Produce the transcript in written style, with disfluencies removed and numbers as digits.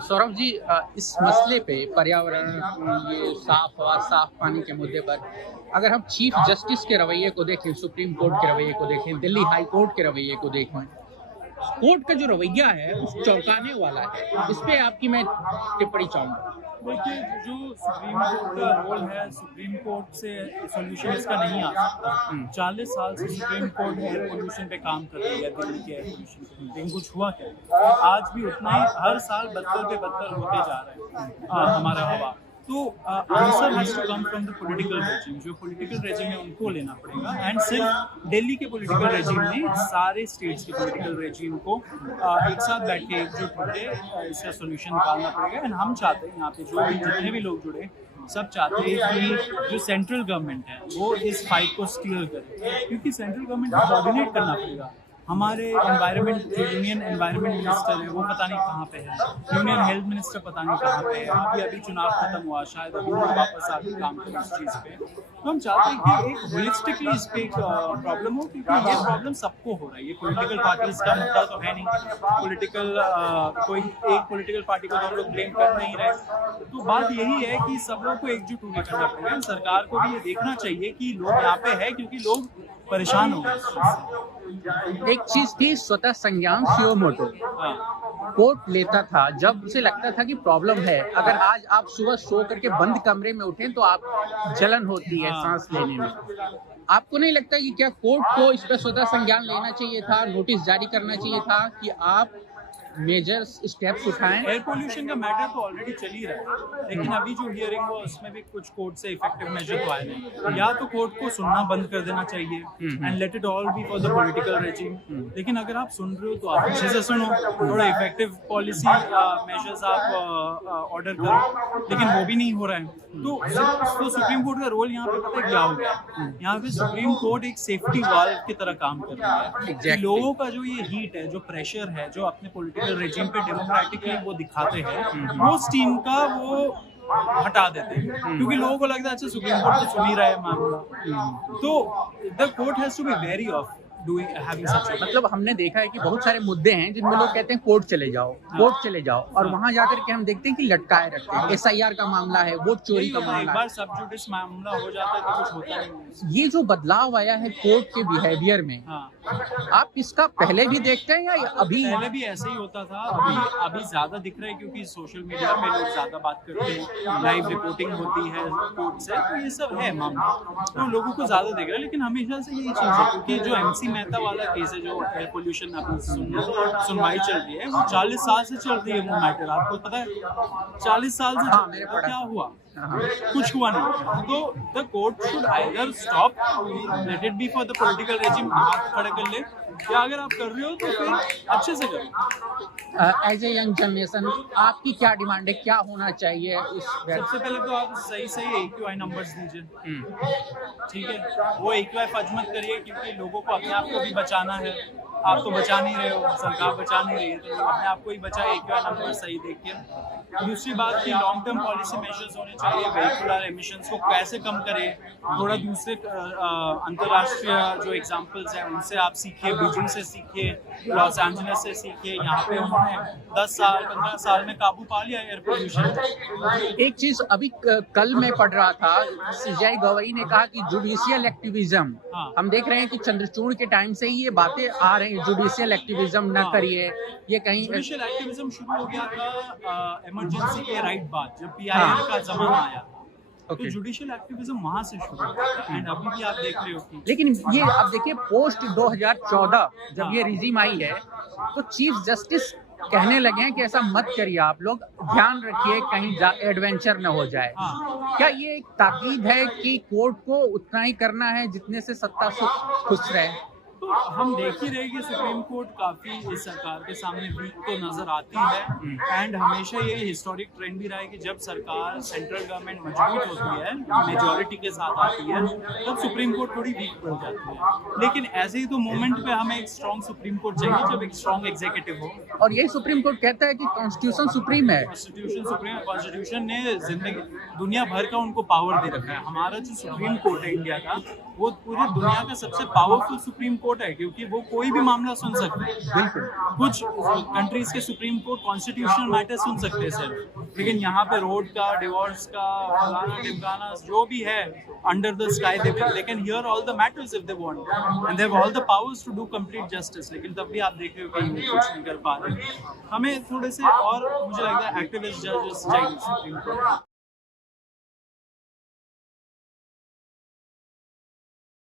सौरभ जी, इस मसले पे पर्यावरण, ये साफ हवा साफ पानी के मुद्दे पर अगर हम चीफ जस्टिस के रवैये को देखें, सुप्रीम कोर्ट के रवैये को देखें, दिल्ली हाई कोर्ट के रवैये को देखें, कोर्ट का जो रवैया है वो चौंकाने वाला है। इस पे आपकी मैं टिप्पणी चाहूंगा। देखिए, जो सुप्रीम कोर्ट का रोल है, सुप्रीम कोर्ट से सोल्यूशन इसका नहीं आ सकता। 40 साल से सुप्रीम कोर्ट एयर पोल्यूशन पे काम कर रही है, दिल्ली के एयर पोल्यूशन पे, लेकिन कुछ हुआ क्या? आज भी उतना ही हर साल बदतर पे बदतर होते जा रहे हैं हमारा हवा। तो answer has to come from the political regime. जो पॉलिटिकल रेजिम है उनको लेना पड़ेगा, एंड सिर्फ दिल्ली के पॉलिटिकल रेजिम नहीं, सारे स्टेट्स के पॉलिटिकल रेजिम को एक साथ बैठ के एकजुट होकर इसका सोल्यूशन निकालना पड़ेगा। एंड हम चाहते हैं, यहाँ पे जो भी जितने भी लोग जुड़े, सब चाहते हैं कि जो सेंट्रल गवर्नमेंट है वो इस फाइट को स्टीयर करे, क्योंकि सेंट्रल गवर्नमेंट को कोऑर्डिनेट करना पड़ेगा। हमारे एनवायरनमेंट, जो यूनियन एनवायरनमेंट मिनिस्टर है वो पता नहीं कहाँ पे है, यूनियन हेल्थ मिनिस्टर पता नहीं कहाँ पे है। अभी चुनाव खत्म हुआ, शायद अभी वापस आके काम करें इस चीज़ पे। तो हम चाहते हैं कि एक होलिस्टिकली इस पे एक प्रॉब्लम हो, क्योंकि ये प्रॉब्लम सबको हो रहा है। ये पॉलिटिकल पार्टीज का मुद्दा तो है नहीं, कोई एक पॉलिटिकल पार्टी को तो हम लोग ब्लेम कर नहीं रहे। तो बात यही है कि सब लोग को एकजुट होकर करना पड़ेगा। सरकार को भी ये देखना चाहिए कि लोग यहाँ पे है क्योंकि लोग परेशान हो गए। एक चीज थी, स्वतः संज्ञान सुयोमोटो कोर्ट लेता था जब उसे लगता था कि प्रॉब्लम है। अगर आज आप सुबह सो करके बंद कमरे में उठें तो आप जलन होती है सांस लेने में। आपको नहीं लगता कि क्या कोर्ट को इस पर स्वतः संज्ञान लेना चाहिए था, नोटिस जारी करना चाहिए था कि आप मेजर स्टेप्स उठाएं? एयर पोल्यूशन का मैटर तो ऑलरेडी चल ही रहा है, लेकिन अभी जो हियरिंग हुआ उसमें भी कुछ कोर्ट से इफेक्टिव मेजर तो आए नहीं। या तो कोर्ट को सुनना बंद कर देना चाहिए and let it all B for the political regime. लेकिन अगर आप सुन रहे हो तो आप अच्छे से सुनो, थोड़ा इफेक्टिव पॉलिसी मेजर्स आप ऑर्डर करो, लेकिन वो भी नहीं हो रहा है। तो सुप्रीम कोर्ट का रोल यहाँ पे पता है क्या हो गया? यहाँ पे सुप्रीम कोर्ट एक सेफ्टी वाल्व की तरह काम कर रहा है। Exactly. लोगों का जो ये हीट है, जो प्रेशर है, जो अपने पॉलिटिकल रेजिम पे डेमोक्रेटिकली वो दिखाते हैं, वो स्टीम का वो हटा देते हैं, क्योंकि लोगों को लगता है अच्छा सुप्रीम कोर्ट तो सुन ही रहा है मामला। तो the court has to be very of doing having such. मतलब हमने देखा है कि बहुत सारे मुद्दे हैं जिनमें लोग कहते हैं कोर्ट चले जाओ, कोर्ट चले जाओ, और वहां जाकर के हम देखते हैं कि लटकाए रखते हैं। SIR का मामला है, वोट चोरी का मामला है, एक बार सब जुडिस मामला हो जाता है तो कुछ होता नहीं। ये जो बदलाव आया है कोर्ट के बिहेवियर में, आप इसका पहले भी देखते हैं या अभी? पहले भी ऐसे ही होता था, अभी ज्यादा दिख रहा है क्योंकि सोशल मीडिया पे लोग ज्यादा बात करते हैं, लाइव रिपोर्टिंग होती है कोर्ट से, तो ये सब है मामला, तो लोगों को ज्यादा दिख रहा है। लेकिन हमेशा से यही चीज है, क्योंकि जो MC मेहता वाला केस है, जो एयर पोल्यूशन अपनी सुनवाई चल रही है, वो 40 साल से चल रही है वो मैटर। आपको पता है 40 साल से चल रही है, तो क्या हुआ? कुछ हुआ नहीं। तो the court should either stop, let it be for the political regime, हाथ खड़े कर ले, या अगर आप कर रहे हो तो फिर अच्छे से करो। एज ए यंग जनरेशन आपकी क्या डिमांड है, क्या होना चाहिए? सबसे पहले तो आप सही AQI नंबर्स दीजिए, ठीक है? वो AQI फर्ज मत करिए, क्योंकि लोगों को अपने आप को भी बचाना है। आप तो बचा नहीं रहे हो, सरकार बचा नहीं रही है, तो अपने आप को ही बचाए, AQI नंबर सही देखिए। दूसरी बात कि लॉन्ग टर्म पॉलिसी मेजर्स होने चाहिए, वेहिकुलर एमिशंस को कैसे कम करें, थोड़ा दूसरे अंतर्राष्ट्रीय जो एग्जांपल्स हैं उनसे आप सीखिए, बीजिंग से सीखिए, लॉस एंजलिस से सीखिए। यहाँ पे उन्होंने 10 साल 15 साल में काबू पा लिया एयर पोल्यूशन। एक चीज अभी कल मैं पढ़ रहा था, CJI गवई ने कहा कि जुडिशियल एक्टिविज्म, हम देख रहे हैं कि चंद्रचूड़ के टाइम से ही ये बातें आ रही हैं, जुडिशियल एक्टिविज्म न करिए। ये कहीं जुडिशियल एक्टिविज्म शुरू हो गया था इमरजेंसी के राइट बाद, जब PIL का जमाना आया, तो जुडिशियल एक्टिविज्म वहां से शुरू हुआ, एंड अभी भी आप देख रहे हो कि। लेकिन ये अब देखिए, पोस्ट 2014 जब ये रिजीम आई है, तो चीफ जस्टिस कहने लगे हैं कि ऐसा मत करिए, आप लोग ध्यान रखिए कहीं एडवेंचर न हो जाए। क्या ये एक ताकीद है कि कोर्ट को उतना ही करना है जितने से सत्ता खुश रहे? तो हम देख ही रहे कि सुप्रीम कोर्ट काफी इस सरकार के सामने वीक तो नजर आती है, एंड हमेशा ये हिस्टोरिक ट्रेंड भी रहा है कि जब सरकार सेंट्रल गवर्नमेंट मजबूत होती है, मेजॉरिटी के साथ आती है, तब सुप्रीम कोर्ट थोड़ी वीक पड़ जाती है। लेकिन ऐसे ही तो मोमेंट पे हमें एक स्ट्रॉन्ग सुप्रीम कोर्ट चाहिए, जब एक स्ट्रॉन्ग एग्जीक्यूटिव हो। और यही सुप्रीम कोर्ट कहता है कि कॉन्स्टिट्यूशन सुप्रीम है। कॉन्स्टिट्यूशन ने जिंदगी दुनिया भर का उनको पावर दे रखा है। हमारा जो सुप्रीम कोर्ट है इंडिया का, वो पूरी दुनिया का सबसे पावरफुल सुप्रीम कोर्ट है, क्योंकि वो कोई भी मामला सुन सकता है। बिल्कुल। कुछ कंट्रीज के सुप्रीम कोर्ट कॉन्स्टिट्यूशनल मैटर सुन सकते हैं सिर्फ, लेकिन यहाँ पे रोड का, डिवोर्स का, फलाना ढिमकाना जो भी है under the sky they can hear all the matters if they want and they have all the powers to do complete justice. लेकिन तब भी आप देख रहे हो कि वो कुछ नहीं कर पा रहे। हमें थोड़े से और मुझे लगता है एक्टिविस्ट जजेस चाहिए सुप्रीम कोर्ट।